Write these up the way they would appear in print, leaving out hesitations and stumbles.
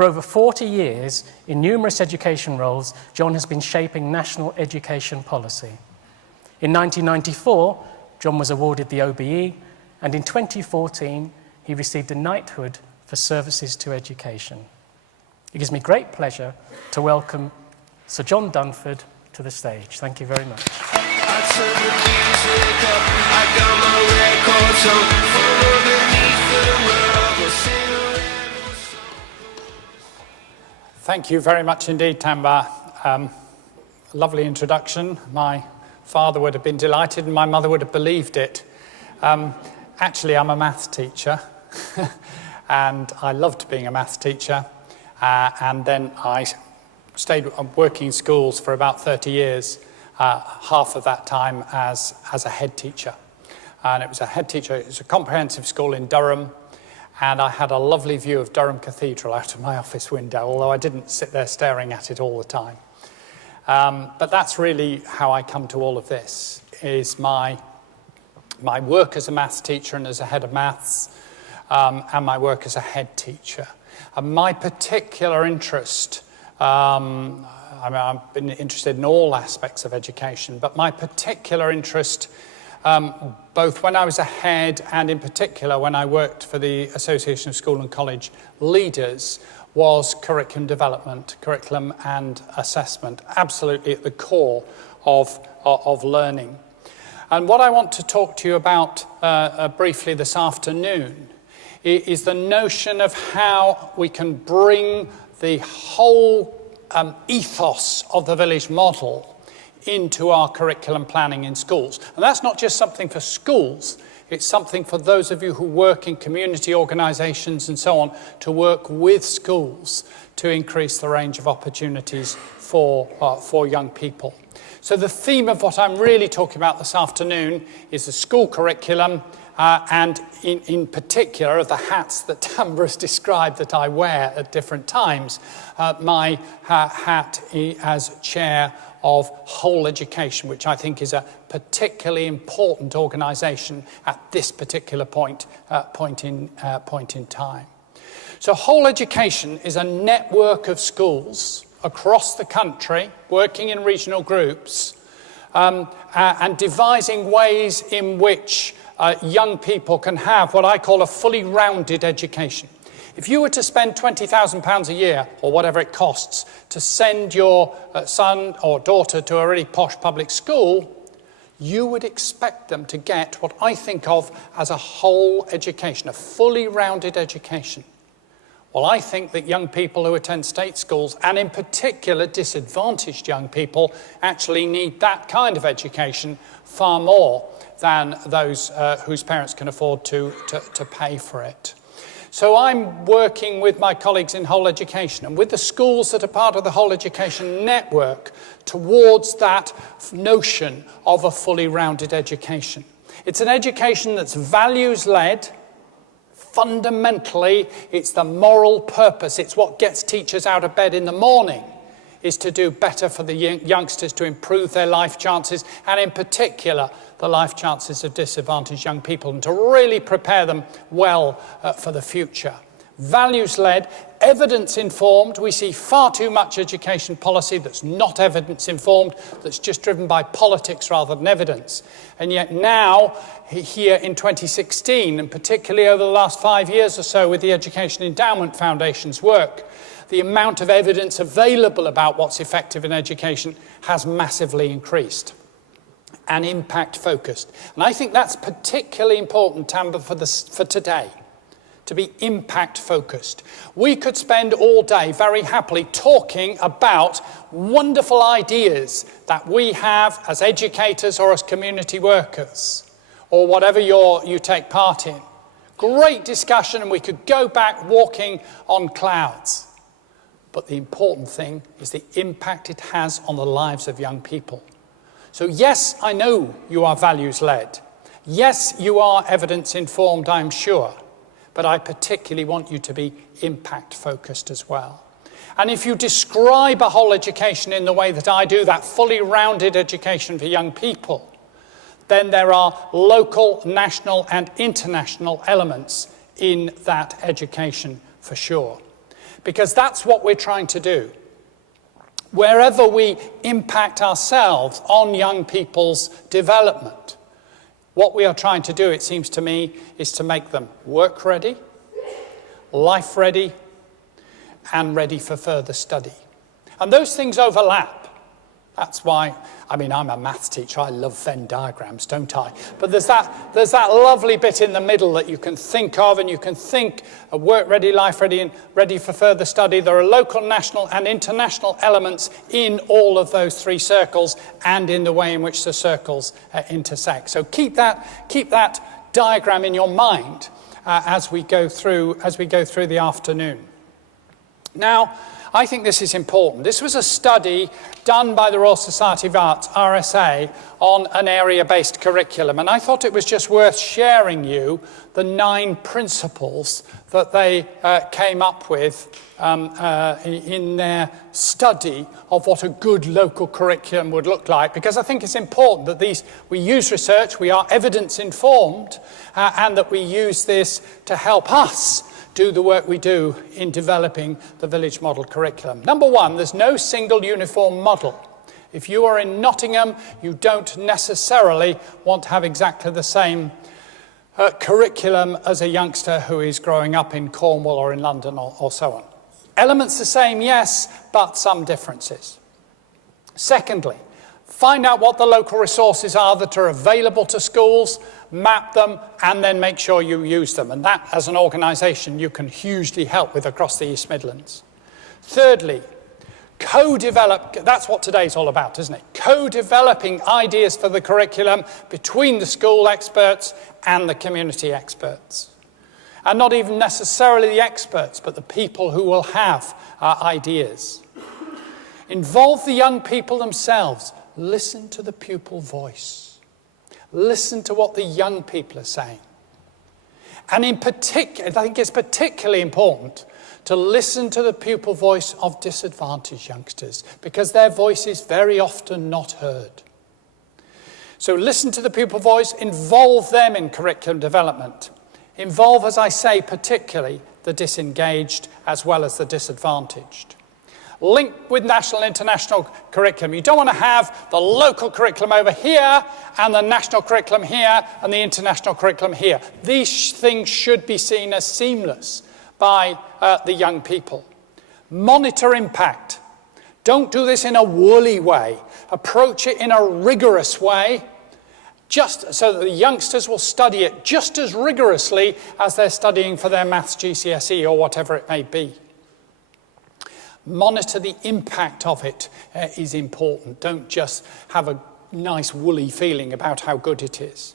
For over 40 years, in numerous education roles, John has been shaping national education policy. In 1994, John was awarded the OBE, and in 2014, he received a knighthood for services to education. It gives me great pleasure to welcome Sir John Dunford to the stage. Thank you very much. Thank you very much indeed, Tamba. Lovely introduction. My father would have been delighted and my mother would have believed it. Actually, I'm a maths teacher and I loved being a maths teacher. And then I stayed working in schools for about 30 years, half of that time as a head teacher. And it was a head teacher, it was a comprehensive school in Durham, and I had a lovely view of Durham Cathedral out of my office window, although I didn't sit there staring at it all the time. But that's really how I come to all of this, is my work as a maths teacher and as a head of maths, and my work as a head teacher. And my particular interest, I've been interested in all aspects of education, but my particular interest, both when I was a head and in particular when I worked for the Association of School and College Leaders, was curriculum development, curriculum and assessment, absolutely at the core of learning. And what I want to talk to you about briefly this afternoon is the notion of how we can bring the whole ethos of the village model into our curriculum planning in schools. And that's not just something for schools, it's something for those of you who work in community organisations and so on, to work with schools to increase the range of opportunities for young people. So the theme of what I'm really talking about this afternoon is the school curriculum, and in particular of the hats that Tamba has described that I wear at different times. My hat as chair of Whole Education, which I think is a particularly important organisation at this particular point in time. So Whole Education is a network of schools across the country, working in regional groups, and devising ways in which young people can have what I call a fully rounded education. If you were to spend £20,000 a year, or whatever it costs, to send your son or daughter to a really posh public school, you would expect them to get what I think of as a whole education, a fully rounded education. Well, I think that young people who attend state schools, and in particular disadvantaged young people, actually need that kind of education far more than those whose parents can afford to pay for it. So I'm working with my colleagues in Whole Education and with the schools that are part of the Whole Education network towards that notion of a fully rounded education. It's an education that's values-led. Fundamentally, it's the moral purpose. It's what gets teachers out of bed in the morning, is to do better for the youngsters, to improve their life chances, and in particular, the life chances of disadvantaged young people, and to really prepare them well for the future. Values-led, evidence-informed. We see far too much education policy that's not evidence-informed, that's just driven by politics rather than evidence. And yet now, here in 2016, and particularly over the last 5 years or so with the Education Endowment Foundation's work, the amount of evidence available about what's effective in education has massively increased, and impact focused. And I think that's particularly important, Tamba, for today, to be impact focused. We could spend all day very happily talking about wonderful ideas that we have as educators or as community workers, or whatever you take part in. Great discussion, and we could go back walking on clouds. But the important thing is the impact it has on the lives of young people. So yes, I know you are values-led. Yes, you are evidence-informed, I'm sure. But I particularly want you to be impact-focused as well. And if you describe a whole education in the way that I do, that fully rounded education for young people, then there are local, national, and international elements in that education for sure. because that's what we're trying to do. Wherever we impact ourselves on young people's development, what we are trying to do, it seems to me, is to make them work ready, life ready, and ready for further study. And those things overlap. That's why, I'm a maths teacher, I love Venn diagrams, don't I? But there's that lovely bit in the middle that you can think of, and you can think of work ready, life ready, and ready for further study. There are local, national, and international elements in all of those three circles and in the way in which the circles intersect. So keep that diagram in your mind as we go through the afternoon. Now, I think this is important. This was a study done by the Royal Society of Arts, RSA, on an area-based curriculum. And I thought it was just worth sharing you the 9 principles that they came up with in their study of what a good local curriculum would look like. Because I think it's important that we use research, we are evidence-informed, and that we use this to help us do the work we do in developing the village model curriculum. Number 1, there's no single uniform model. If you are in Nottingham, you don't necessarily want to have exactly the same curriculum as a youngster who is growing up in Cornwall or in London or so on. Elements the same, yes, but some differences. Secondly, find out what the local resources are that are available to schools, map them, and then make sure you use them. And that, as an organisation, you can hugely help with across the East Midlands. Thirdly, co-develop, that's what today's all about, isn't it? Co-developing ideas for the curriculum between the school experts and the community experts. And not even necessarily the experts, but the people who will have ideas. Involve the young people themselves. Listen to the pupil voice. Listen to what the young people are saying. And in particular, I think it's particularly important to listen to the pupil voice of disadvantaged youngsters, because their voice is very often not heard. So listen to the pupil voice, involve them in curriculum development. Involve, as I say, particularly the disengaged as well as the disadvantaged. Link with national and international curriculum. You don't want to have the local curriculum over here and the national curriculum here and the international curriculum here. These things should be seen as seamless by the young people. Monitor impact. Don't do this in a woolly way. Approach it in a rigorous way, just so that the youngsters will study it just as rigorously as they're studying for their maths GCSE or whatever it may be. Monitor the impact of it is important. Don't just have a nice woolly feeling about how good it is.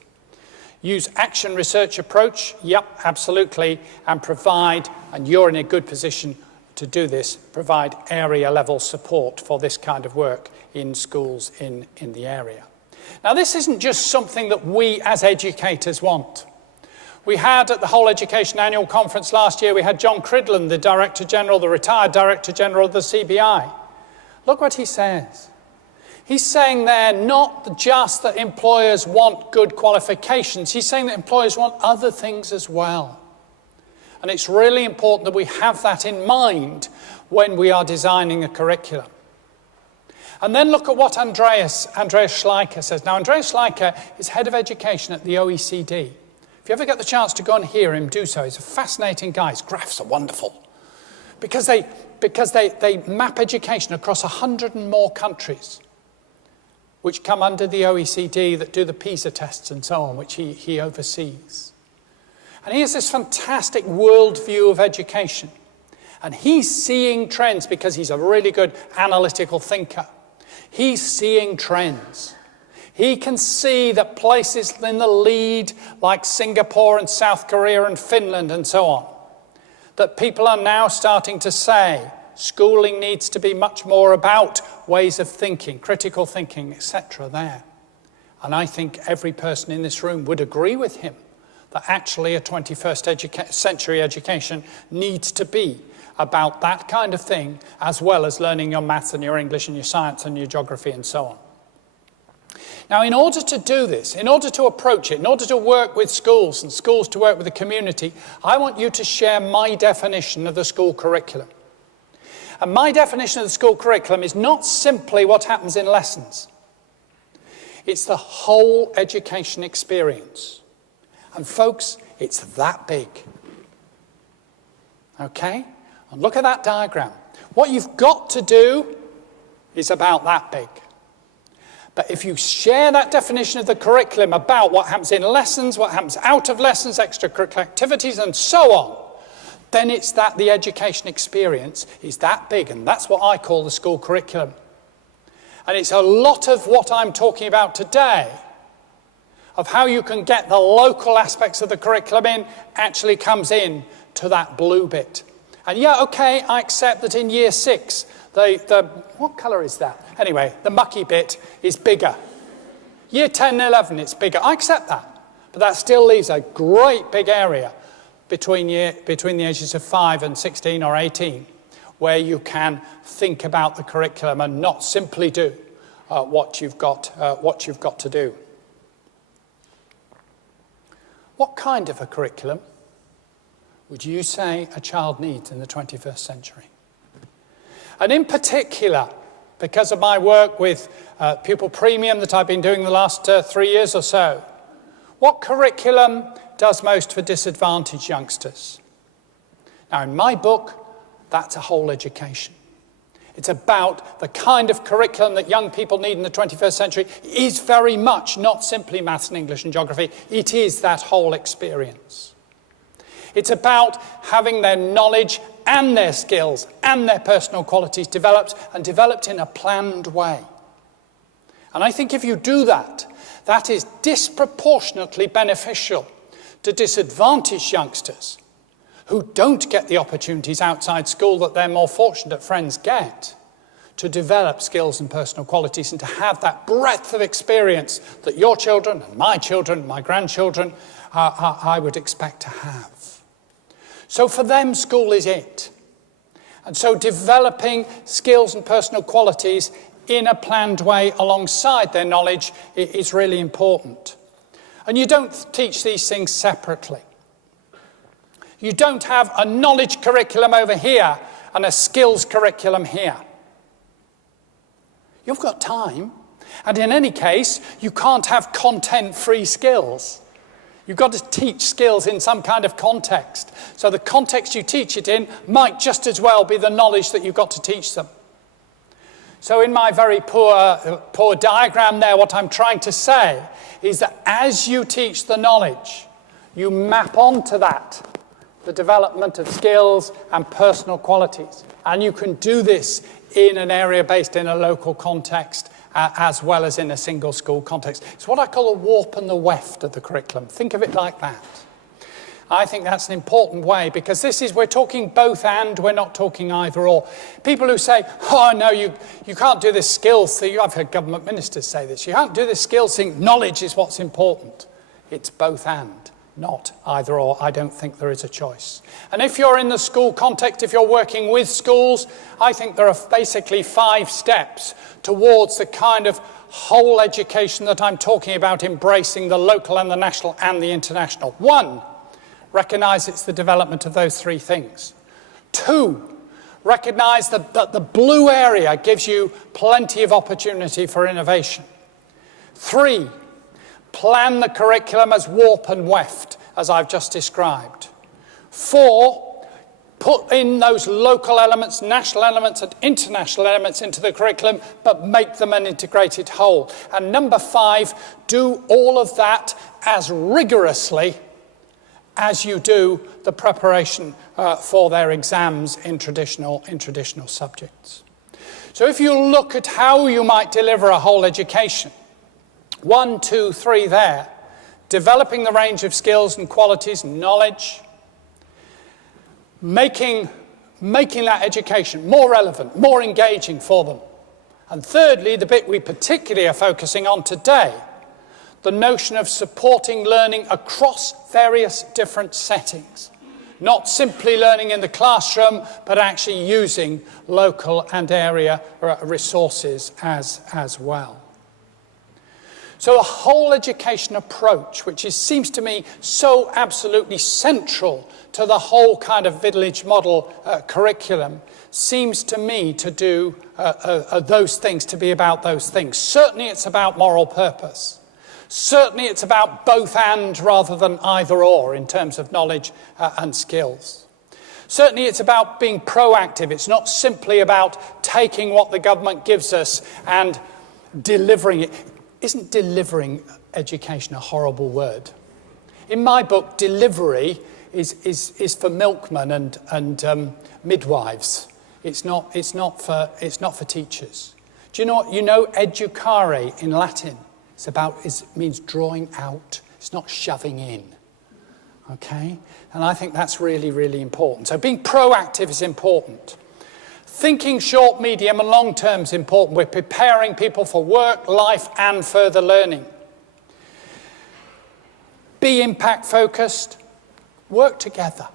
Use action research approach, yep, absolutely, and provide, and you're in a good position to do this, provide area level support for this kind of work in schools in the area. Now, this isn't just something that we as educators want. We had at the Whole Education Annual Conference last year, we had John Cridland, the Director General, the retired Director General of the CBI. Look what he says. He's saying there not just that employers want good qualifications, he's saying that employers want other things as well. And it's really important that we have that in mind when we are designing a curriculum. And then look at what Andreas Schleicher says. Now, Andreas Schleicher is Head of Education at the OECD. If you ever get the chance to go and hear him do so, he's a fascinating guy. His graphs are wonderful. Because they map education across 100 and more countries, which come under the OECD, that do the PISA tests and so on, which he oversees. And he has this fantastic worldview of education. And he's seeing trends because he's a really good analytical thinker. He's seeing trends. He can see that places in the lead, like Singapore and South Korea and Finland and so on, that people are now starting to say schooling needs to be much more about ways of thinking, critical thinking, etc. there. And I think every person in this room would agree with him that actually a 21st century education needs to be about that kind of thing, as well as learning your maths and your English and your science and your geography and so on. Now, in order to do this, in order to approach it, in order to work with schools and schools to work with the community, I want you to share my definition of the school curriculum. And my definition of the school curriculum is not simply what happens in lessons. It's the whole education experience. And folks, it's that big. Okay? And look at that diagram. What you've got to do is about that big. But if you share that definition of the curriculum about what happens in lessons, what happens out of lessons, extracurricular activities, and so on, then it's that the education experience is that big, and that's what I call the school curriculum. And it's a lot of what I'm talking about today, of how you can get the local aspects of the curriculum in, actually comes in to that blue bit. And yeah, okay, I accept that in year 6, what colour is that? Anyway, the mucky bit is bigger. Year 10 and 11, it's bigger. I accept that. But that still leaves a great big area between the ages of 5 and 16 or 18, where you can think about the curriculum and not simply do what you've got to do. What kind of a curriculum would you say a child needs in the 21st century? And in particular, because of my work with Pupil Premium that I've been doing the last 3 years or so, what curriculum does most for disadvantaged youngsters? Now, in my book, that's a whole education. It's about the kind of curriculum that young people need in the 21st century. It is very much not simply maths and English and geography. It is that whole experience. It's about having their knowledge and their skills and their personal qualities developed, and developed in a planned way. And I think if you do that, that is disproportionately beneficial to disadvantaged youngsters who don't get the opportunities outside school that their more fortunate friends get, to develop skills and personal qualities and to have that breadth of experience that your children and my grandchildren, I would expect to have. So for them, school is it. And so developing skills and personal qualities in a planned way alongside their knowledge is really important. And you don't teach these things separately. You don't have a knowledge curriculum over here and a skills curriculum here. You've got time. And in any case, you can't have content-free skills. You've got to teach skills in some kind of context. So the context you teach it in might just as well be the knowledge that you've got to teach them. So in my very poor diagram there, what I'm trying to say is that as you teach the knowledge, you map onto that the development of skills and personal qualities. And you can do this in an area based in a local context, as well as in a single school context. It's what I call the warp and the weft of the curriculum. Think of it like that. I think that's an important way, because we're talking both and, we're not talking either or. People who say, oh no, you can't do this skills thing. I've heard government ministers say this. You can't do this skills thing. Knowledge is what's important. It's both and, not either or. I don't think there is a choice. And if you're in the school context, if you're working with schools, I think there are basically 5 steps towards the kind of whole education that I'm talking about, embracing the local and the national and the international. 1, recognise it's the development of those 3 things. 2, recognise that the blue area gives you plenty of opportunity for innovation. 3, plan the curriculum as warp and weft, as I've just described. 4, put in those local elements, national elements and international elements into the curriculum, but make them an integrated whole. And number 5, do all of that as rigorously as you do the preparation for their exams in traditional subjects. So if you look at how you might deliver a whole education, 1, 2, 3 there, developing the range of skills and qualities and knowledge, making that education more relevant, more engaging for them. And thirdly, the bit we particularly are focusing on today, the notion of supporting learning across various different settings. Not simply learning in the classroom, but actually using local and area resources as well. So a whole education approach, which seems to me so absolutely central to the whole kind of village model curriculum, seems to me to do those things, to be about those things. Certainly it's about moral purpose. Certainly it's about both and rather than either or in terms of knowledge and skills. Certainly it's about being proactive. It's not simply about taking what the government gives us and delivering it. Isn't delivering education a horrible word? In my book, delivery is for milkmen and midwives. It's not for teachers. Do you know what? You know educare in Latin? It means drawing out. It's not shoving in. Okay? And I think that's really, really important. So being proactive is important. Thinking short, medium and long term is important. We're preparing people for work, life and further learning. Be impact focused. Work together.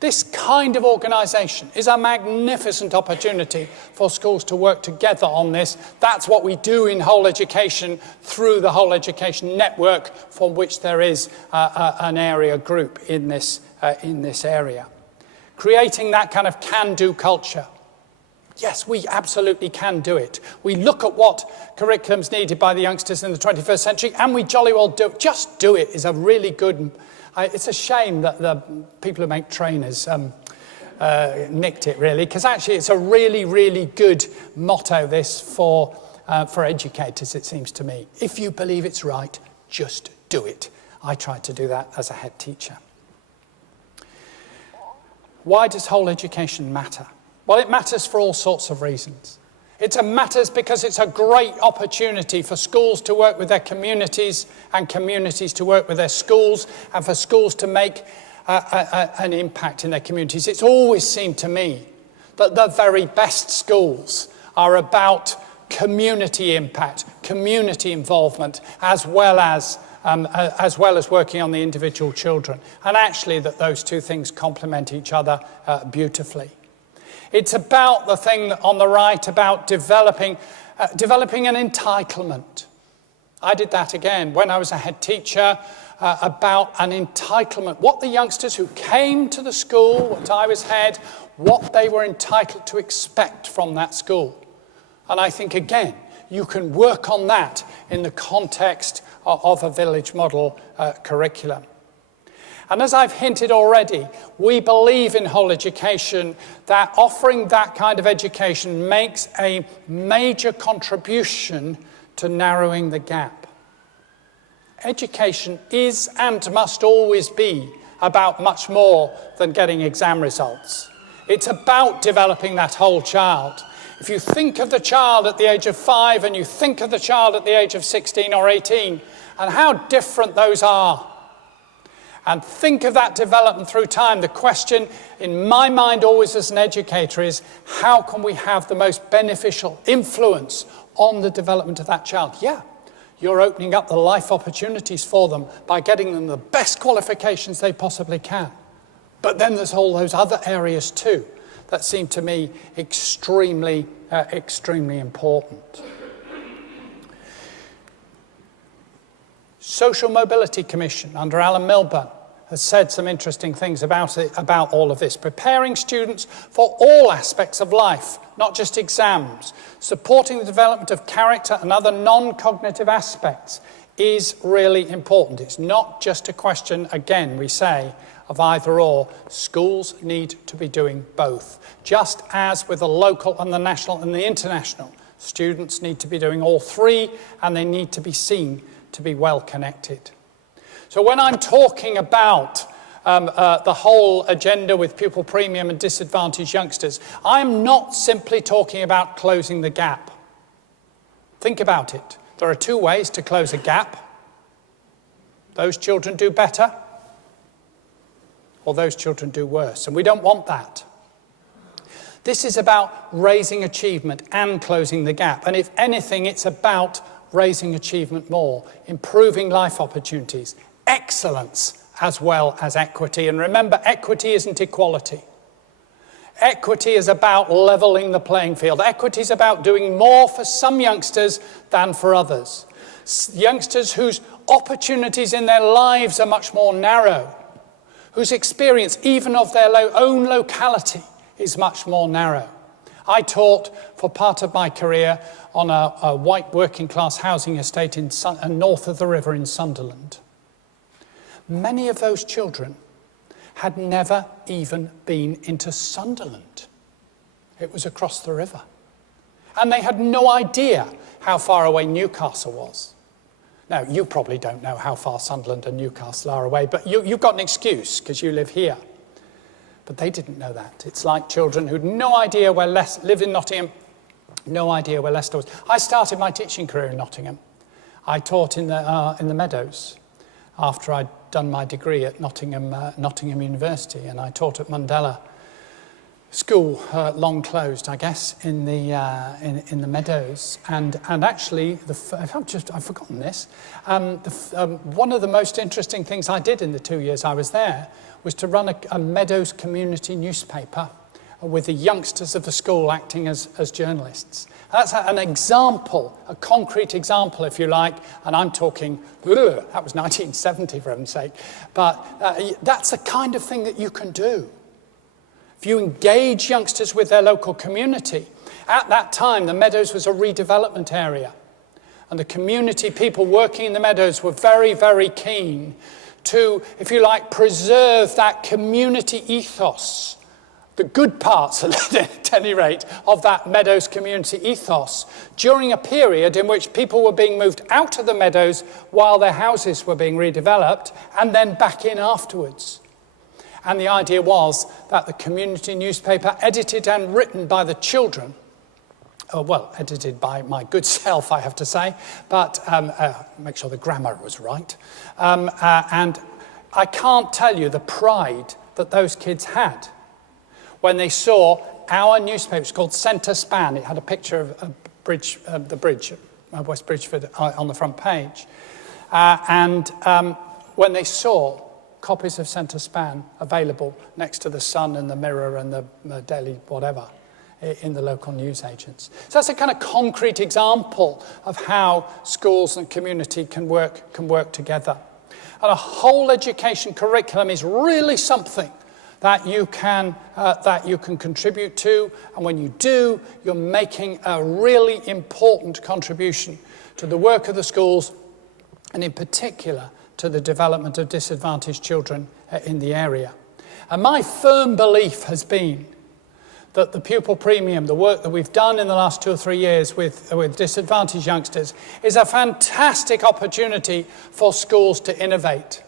This kind of organisation is a magnificent opportunity for schools to work together on this. That's what we do in whole education through the whole education network, for which there is an area group in this area. Creating that kind of can-do culture. Yes, we absolutely can do it. We look at what curriculum's needed by the youngsters in the 21st century and we jolly well do it. Just do it is a really good... It's a shame that the people who make trainers nicked it, really, because actually it's a really, really good motto, this, for educators, it seems to me. If you believe it's right, just do it. I tried to do that as a head teacher. Why does whole education matter? Well, it matters for all sorts of reasons. It matters because it's a great opportunity for schools to work with their communities and communities to work with their schools and for schools to make an impact in their communities. It's always seemed to me that the very best schools are about community impact, community involvement, as well as working on the individual children. And actually that those two things complement each other beautifully. It's about the thing on the right, about developing an entitlement. I did that again when I was a head teacher, about an entitlement. What the youngsters who came to the school, what I was head, what they were entitled to expect from that school. And I think, again, you can work on that in the context of a village model curriculum. And as I've hinted already, we believe in whole education, that offering that kind of education makes a major contribution to narrowing the gap. Education is and must always be about much more than getting exam results. It's about developing that whole child. If you think of the child at the age of 5 and you think of the child at the age of 16 or 18 and how different those are, and think of that development through time. The question in my mind always as an educator is, how can we have the most beneficial influence on the development of that child? Yeah, you're opening up the life opportunities for them by getting them the best qualifications they possibly can. But then there's all those other areas too that seem to me extremely important. Social Mobility Commission under Alan Milburn has said some interesting things about all of this. Preparing students for all aspects of life, not just exams. Supporting the development of character and other non-cognitive aspects is really important. It's not just a question, again, we say, of either or. Schools need to be doing both. Just as with the local and the national and the international, students need to be doing all three and they need to be seen to be well connected. So when I'm talking about the whole agenda with pupil premium and disadvantaged youngsters, I'm not simply talking about closing the gap. Think about it. There are two ways to close a gap. Those children do better, or those children do worse. And we don't want that. This is about raising achievement and closing the gap. And if anything, it's about raising achievement more, improving life opportunities, excellence as well as equity. And remember, equity isn't equality. Equity is about levelling the playing field. Equity is about doing more for some youngsters than for others. Youngsters whose opportunities in their lives are much more narrow, whose experience even of their own locality is much more narrow. I taught for part of my career on a white working class housing estate north of the river in Sunderland. Many of those children had never even been into Sunderland. It was across the river. And they had no idea how far away Newcastle was. Now, you probably don't know how far Sunderland and Newcastle are away, but you've got an excuse because you live here. But they didn't know that. It's like children who'd no idea where live in Nottingham, no idea where Leicester was. I started my teaching career in Nottingham. I taught in the Meadows after I'd done my degree at Nottingham University, and I taught at Mandela School, long closed, I guess, in the Meadows. And actually, I've forgotten this. One of the most interesting things I did in the 2 years I was there was to run a Meadows community newspaper with the youngsters of the school acting as journalists. That's an example, a concrete example, if you like, and I'm talking, that was 1970 for heaven's sake, but that's the kind of thing that you can do. If you engage youngsters with their local community, at that time the Meadows was a redevelopment area, and the community people working in the Meadows were very, very keen to, if you like, preserve that community ethos, the good parts, at any rate, of that Meadows community ethos during a period in which people were being moved out of the Meadows while their houses were being redeveloped and then back in afterwards. And the idea was that the community newspaper, edited and written by the children, edited by my good self, I have to say, but make sure the grammar was right. And I can't tell you the pride that those kids had when they saw our newspaper. It's called Centre Span. It had a picture of the bridge, West Bridgeford, on the front page. When they saw copies of Centre Span available next to the Sun and the Mirror and the Daily whatever in the local newsagents. So that's a kind of concrete example of how schools and community can work together. And a whole education curriculum is really something that you can contribute to, and when you do, you're making a really important contribution to the work of the schools, and in particular to the development of disadvantaged children in the area. And my firm belief has been that the pupil premium, the work that we've done in the last 2 or 3 years with disadvantaged youngsters, is a fantastic opportunity for schools to innovate.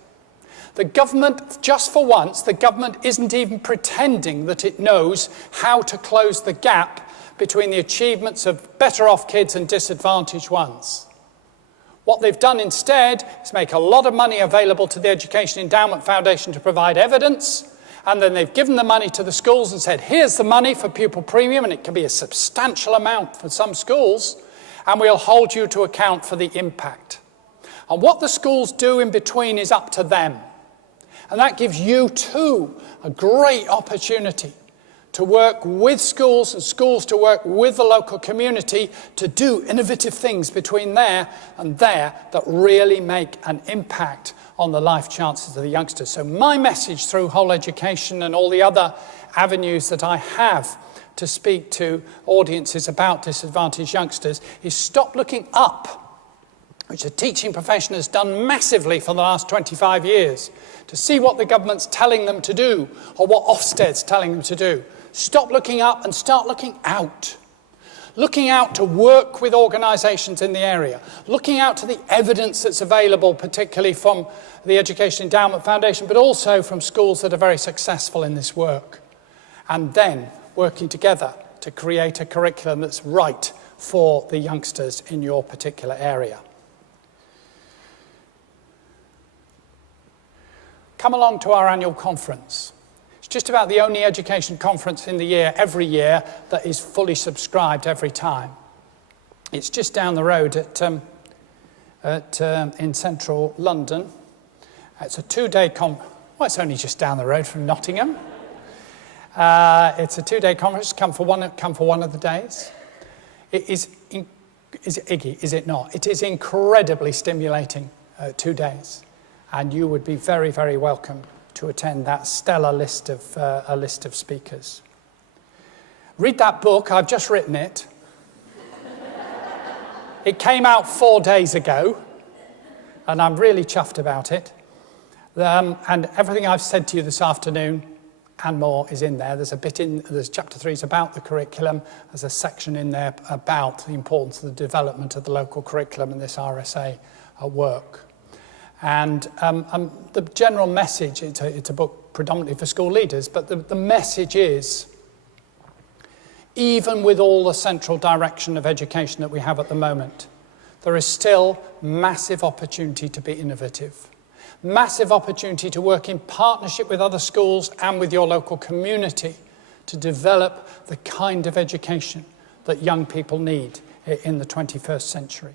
The government, just for once, the government isn't even pretending that it knows how to close the gap between the achievements of better off kids and disadvantaged ones. What they've done instead is make a lot of money available to the Education Endowment Foundation to provide evidence, and then they've given the money to the schools and said, here's the money for pupil premium, and it can be a substantial amount for some schools, and we'll hold you to account for the impact. And what the schools do in between is up to them. And that gives you too a great opportunity to work with schools and schools to work with the local community to do innovative things between there and there that really make an impact on the life chances of the youngsters. So my message through whole education and all the other avenues that I have to speak to audiences about disadvantaged youngsters is stop looking up, which the teaching profession has done massively for the last 25 years, to see what the government's telling them to do or what Ofsted's telling them to do. Stop looking up and start looking out. Looking out to work with organisations in the area. Looking out to the evidence that's available, particularly from the Education Endowment Foundation, but also from schools that are very successful in this work. And then working together to create a curriculum that's right for the youngsters in your particular area. Come along to our annual conference. It's just about the only education conference in the year, every year, that is fully subscribed every time. It's just down the road in central London. It's a 2-day conference. Well, it's only just down the road from Nottingham. It's a 2-day conference. Come for one of the days. It is Is it Iggy? Is it not? It is incredibly stimulating 2 days. And you would be very, very welcome to attend that stellar list of speakers. Read that book. I've just written it. It came out 4 days ago, and I'm really chuffed about it. And everything I've said to you this afternoon and more is in there. There's chapter 3 is about the curriculum. There's a section in there about the importance of the development of the local curriculum and this RSA work. And the general message, it's a book predominantly for school leaders, but the message is, even with all the central direction of education that we have at the moment, there is still massive opportunity to be innovative. Massive opportunity to work in partnership with other schools and with your local community to develop the kind of education that young people need in the 21st century.